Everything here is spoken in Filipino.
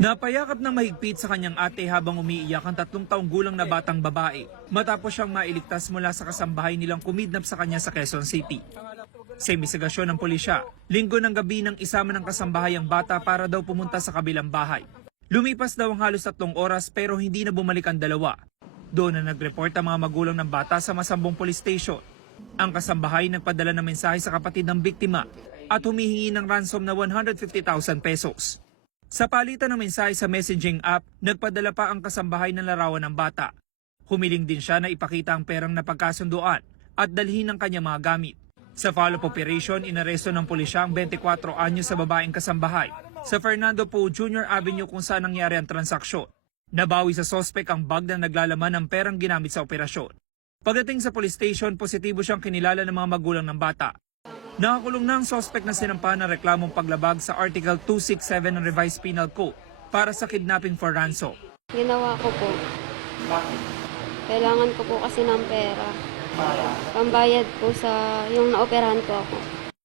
Napayakap ng mahigpit sa kanyang ate habang umiiyak ang 3 taong gulang na batang babae matapos siyang mailigtas mula sa kasambahay nilang kumidnap sa kanya sa Quezon City. Sa imbestigasyon ng pulisya, linggo ng gabi nang isama ng kasambahay ang bata para daw pumunta sa kabilang bahay. Lumipas daw ang halos 3 oras pero hindi na bumalik ang dalawa. Doon na nag-report ang mga magulang ng bata sa Masambong Police Station. Ang kasambahay nagpadala ng mensahe sa kapatid ng biktima at humihingi ng ransom na 150,000 pesos. Sa palitan ng mensahe sa messaging app, nagpadala pa ang kasambahay ng larawan ng bata. Humiling din siya na ipakita ang perang napagkasunduan at dalhin ang kanyang mga gamit. Sa follow-up operation, inaresto ng pulisya ang 24 anyos sa babaeng kasambahay sa Fernando Poe Jr. Avenue kung saan nangyari ang transaksyon. Nabawi sa sospek ang bag na naglalaman ng perang ginamit sa operasyon. Pagdating sa police station, positibo siyang kinilala ng mga magulang ng bata. Nakakulong na ang sospek na sinampahan ng reklamong paglabag sa Article 267 ng Revised Penal Code para sa kidnapping for ransom. Ginawa ko po. Bakit? Kailangan ko po kasi ng pera. Para? Pambayad po sa yung naoperahan ko ako.